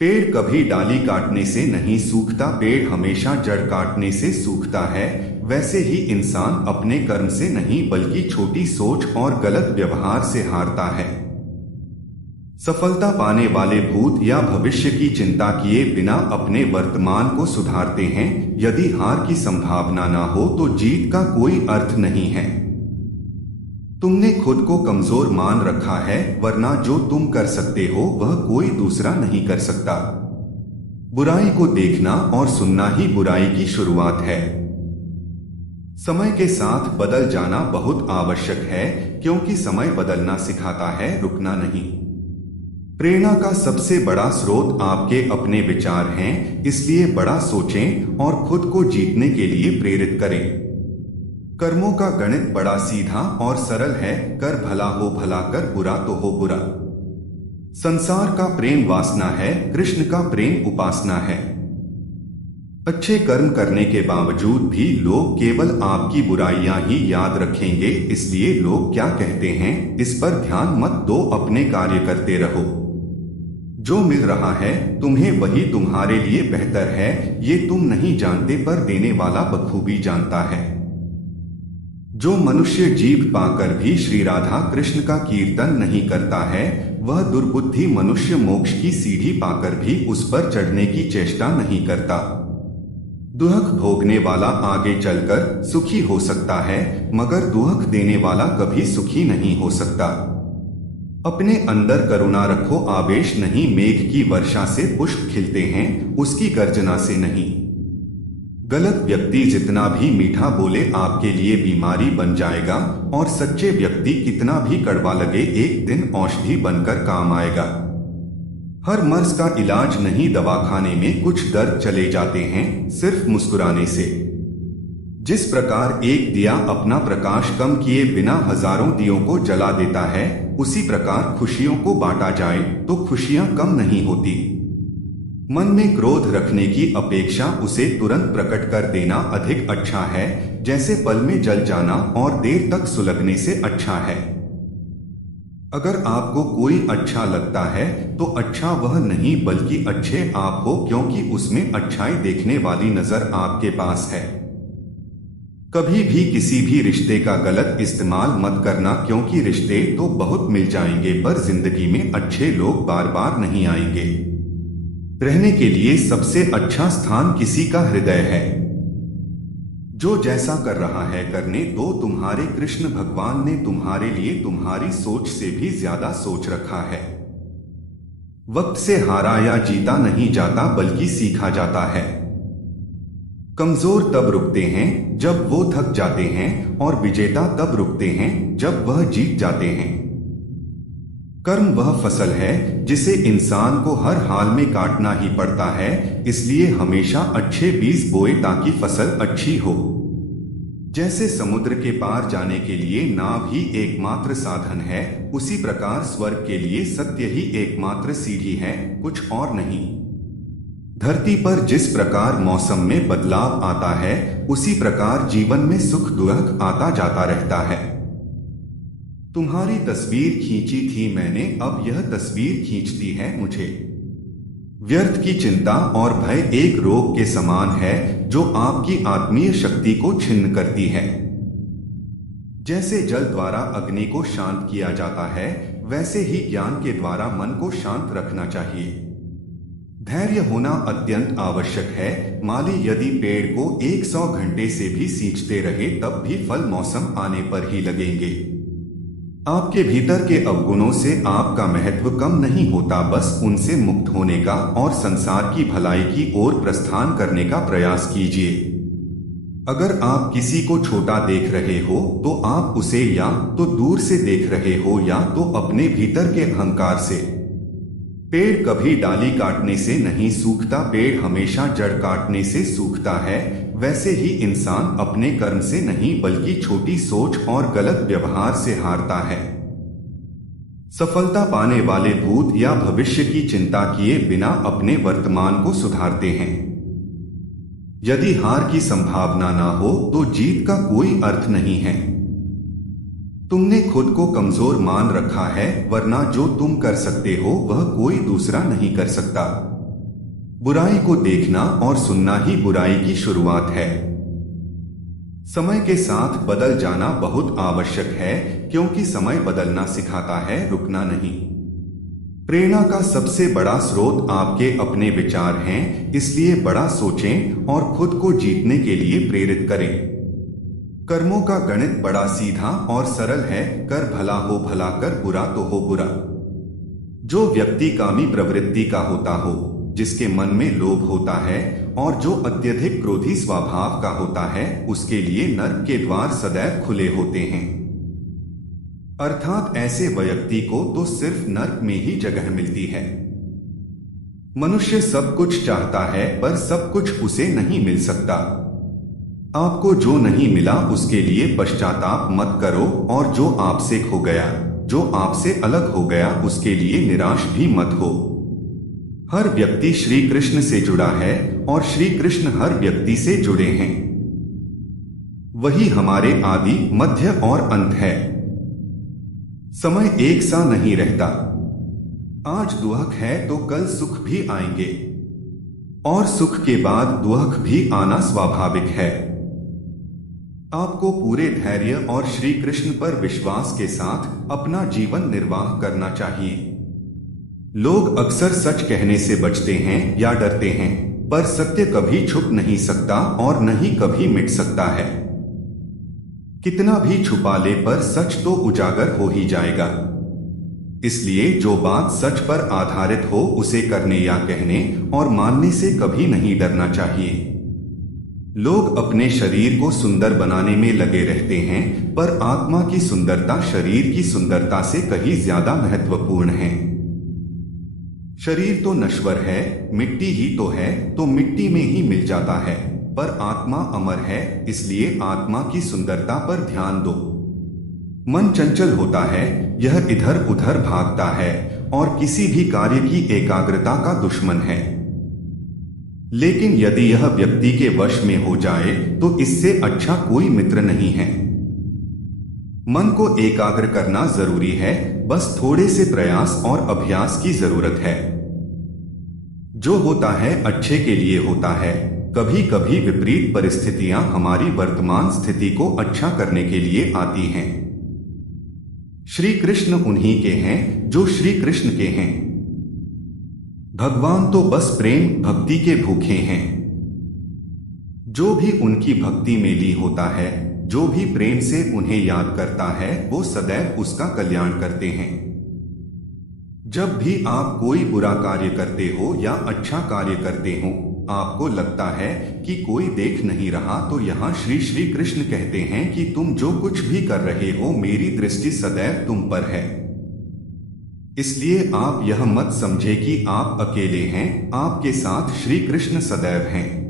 पेड़ कभी डाली काटने से नहीं सूखता, पेड़ हमेशा जड़ काटने से सूखता है। वैसे ही इंसान अपने कर्म से नहीं बल्कि छोटी सोच और गलत व्यवहार से हारता है। सफलता पाने वाले भूत या भविष्य की चिंता किए बिना अपने वर्तमान को सुधारते हैं। यदि हार की संभावना ना हो तो जीत का कोई अर्थ नहीं है। तुमने खुद को कमजोर मान रखा है, वरना जो तुम कर सकते हो वह कोई दूसरा नहीं कर सकता। बुराई को देखना और सुनना ही बुराई की शुरुआत है। समय के साथ बदल जाना बहुत आवश्यक है, क्योंकि समय बदलना सिखाता है, रुकना नहीं। प्रेरणा का सबसे बड़ा स्रोत आपके अपने विचार हैं, इसलिए बड़ा सोचें और खुद को जीतने के लिए प्रेरित करें। कर्मों का गणित बड़ा सीधा और सरल है, कर भला हो भला, कर बुरा तो हो बुरा। संसार का प्रेम वासना है, कृष्ण का प्रेम उपासना है। अच्छे कर्म करने के बावजूद भी लोग केवल आपकी बुराइयां ही याद रखेंगे, इसलिए लोग क्या कहते हैं इस पर ध्यान मत दो, अपने कार्य करते रहो। जो मिल रहा है तुम्हें वही तुम्हारे लिए बेहतर है, ये तुम नहीं जानते पर देने वाला बखूबी जानता है। जो मनुष्य जीभ पाकर भी श्री राधा कृष्ण का कीर्तन नहीं करता है, वह दुर्बुद्धि मनुष्य मोक्ष की सीढ़ी पाकर भी उस पर चढ़ने की चेष्टा नहीं करता। दुख भोगने वाला आगे चलकर सुखी हो सकता है, मगर दुख देने वाला कभी सुखी नहीं हो सकता। अपने अंदर करुणा रखो, आवेश नहीं। मेघ की वर्षा से पुष्प खिलते हैं, उसकी गर्जना से नहीं। गलत व्यक्ति जितना भी मीठा बोले आपके लिए बीमारी बन जाएगा, और सच्चे व्यक्ति कितना भी कड़वा लगे एक दिन औषधि बनकर काम आएगा। हर मर्ज का इलाज नहीं, दवाखाने में कुछ दर्द चले जाते हैं सिर्फ मुस्कुराने से। जिस प्रकार एक दिया अपना प्रकाश कम किए बिना हजारों दियों को जला देता है, उसी प्रकार खुशियों को बांटा जाए तो खुशियां कम नहीं होती। मन में क्रोध रखने की अपेक्षा उसे तुरंत प्रकट कर देना अधिक अच्छा है, जैसे पल में जल जाना और देर तक सुलगने से अच्छा है। अगर आपको कोई अच्छा लगता है तो अच्छा वह नहीं बल्कि अच्छे आप हो, क्योंकि उसमें अच्छाई देखने वाली नजर आपके पास है। कभी भी किसी भी रिश्ते का गलत इस्तेमाल मत करना, क्योंकि रिश्ते तो बहुत मिल जाएंगे पर जिंदगी में अच्छे लोग बार बार नहीं आएंगे। रहने के लिए सबसे अच्छा स्थान किसी का हृदय है। जो जैसा कर रहा है करने दो, तुम्हारे कृष्ण भगवान ने तुम्हारे लिए तुम्हारी सोच से भी ज्यादा सोच रखा है। वक्त से हारा या जीता नहीं जाता बल्कि सीखा जाता है। कमजोर तब रुकते हैं जब वो थक जाते हैं, और विजेता तब रुकते हैं जब वह जीत जाते हैं। कर्म वह फसल है जिसे इंसान को हर हाल में काटना ही पड़ता है, इसलिए हमेशा अच्छे बीज बोए ताकि फसल अच्छी हो। जैसे समुद्र के पार जाने के लिए नाव ही एकमात्र साधन है, उसी प्रकार स्वर्ग के लिए सत्य ही एकमात्र सीढ़ी है, कुछ और नहीं। धरती पर जिस प्रकार मौसम में बदलाव आता है, उसी प्रकार जीवन में सुख दुख आता जाता रहता है। तुम्हारी तस्वीर खींची थी मैंने, अब यह तस्वीर खींचती है मुझे। व्यर्थ की चिंता और भय एक रोग के समान है जो आपकी आत्मीय शक्ति को छिन्न करती है। जैसे जल द्वारा अग्नि को शांत किया जाता है, वैसे ही ज्ञान के द्वारा मन को शांत रखना चाहिए। धैर्य होना अत्यंत आवश्यक है। माली यदि पेड़ को 100 घंटे से भी सींचते रहे तब भी फल मौसम आने पर ही लगेंगे। आपके भीतर के अवगुणों से आपका महत्व कम नहीं होता, बस उनसे मुक्त होने का और संसार की भलाई की ओर प्रस्थान करने का प्रयास कीजिए। अगर आप किसी को छोटा देख रहे हो तो आप उसे या तो दूर से देख रहे हो या तो अपने भीतर के अहंकार से। पेड़ कभी डाली काटने से नहीं सूखता, पेड़ हमेशा जड़ काटने से सूखता है। वैसे ही इंसान अपने कर्म से नहीं बल्कि छोटी सोच और गलत व्यवहार से हारता है। सफलता पाने वाले भूत या भविष्य की चिंता किए बिना अपने वर्तमान को सुधारते हैं। यदि हार की संभावना ना हो तो जीत का कोई अर्थ नहीं है। तुमने खुद को कमजोर मान रखा है, वरना जो तुम कर सकते हो वह कोई दूसरा नहीं कर सकता। बुराई को देखना और सुनना ही बुराई की शुरुआत है। समय के साथ बदल जाना बहुत आवश्यक है, क्योंकि समय बदलना सिखाता है, रुकना नहीं। प्रेरणा का सबसे बड़ा स्रोत आपके अपने विचार हैं, इसलिए बड़ा सोचें और खुद को जीतने के लिए प्रेरित करें। कर्मों का गणित बड़ा सीधा और सरल है, कर भला हो भला, कर बुरा तो हो बुरा। जो व्यक्ति कामी प्रवृत्ति का होता हो, जिसके मन में लोभ होता है और जो अत्यधिक क्रोधी स्वभाव का होता है, उसके लिए नर्क के द्वार सदैव खुले होते हैं। अर्थात ऐसे व्यक्ति को तो सिर्फ नर्क में ही जगह मिलती है। मनुष्य सब कुछ चाहता है, पर सब कुछ उसे नहीं मिल सकता। आपको जो नहीं मिला उसके लिए पश्चाताप मत करो, और जो आपसे खो गया, जो आपसे अलग हो गया, उसके लिए निराश भी मत हो। हर व्यक्ति श्री कृष्ण से जुड़ा है और श्री कृष्ण हर व्यक्ति से जुड़े हैं। वही हमारे आदि, मध्य और अंत है। समय एक सा नहीं रहता। आज दुख है तो कल सुख भी आएंगे, और सुख के बाद दुख भी आना स्वाभाविक है। आपको पूरे धैर्य और श्री कृष्ण पर विश्वास के साथ अपना जीवन निर्वाह करना चाहिए। लोग अक्सर सच कहने से बचते हैं या डरते हैं, पर सत्य कभी छुप नहीं सकता और न ही कभी मिट सकता है। कितना भी छुपा ले, पर सच तो उजागर हो ही जाएगा। इसलिए जो बात सच पर आधारित हो, उसे करने या कहने और मानने से कभी नहीं डरना चाहिए। लोग अपने शरीर को सुंदर बनाने में लगे रहते हैं, पर आत्मा की सुंदरता शरीर की सुंदरता से कहीं ज्यादा महत्वपूर्ण है। शरीर तो नश्वर है, मिट्टी ही तो है, तो मिट्टी में ही मिल जाता है, पर आत्मा अमर है, इसलिए आत्मा की सुंदरता पर ध्यान दो। मन चंचल होता है, यह इधर उधर भागता है और किसी भी कार्य की एकाग्रता का दुश्मन है। लेकिन यदि यह व्यक्ति के वश में हो जाए तो इससे अच्छा कोई मित्र नहीं है। मन को एकाग्र करना जरूरी है, बस थोड़े से प्रयास और अभ्यास की जरूरत है। जो होता है अच्छे के लिए होता है। कभी कभी विपरीत परिस्थितियां हमारी वर्तमान स्थिति को अच्छा करने के लिए आती हैं। श्री कृष्ण उन्हीं के हैं जो श्री कृष्ण के हैं। भगवान तो बस प्रेम भक्ति के भूखे हैं। जो भी उनकी भक्ति में ली होता है, जो भी प्रेम से उन्हें याद करता है, वो सदैव उसका कल्याण करते हैं। जब भी आप कोई बुरा कार्य करते हो या अच्छा कार्य करते हो, आपको लगता है कि कोई देख नहीं रहा, तो यहाँ श्री श्री कृष्ण कहते हैं कि तुम जो कुछ भी कर रहे हो, मेरी दृष्टि सदैव तुम पर है। इसलिए आप यह मत समझे कि आप अकेले हैं, आपके साथ श्री कृष्ण सदैव हैं।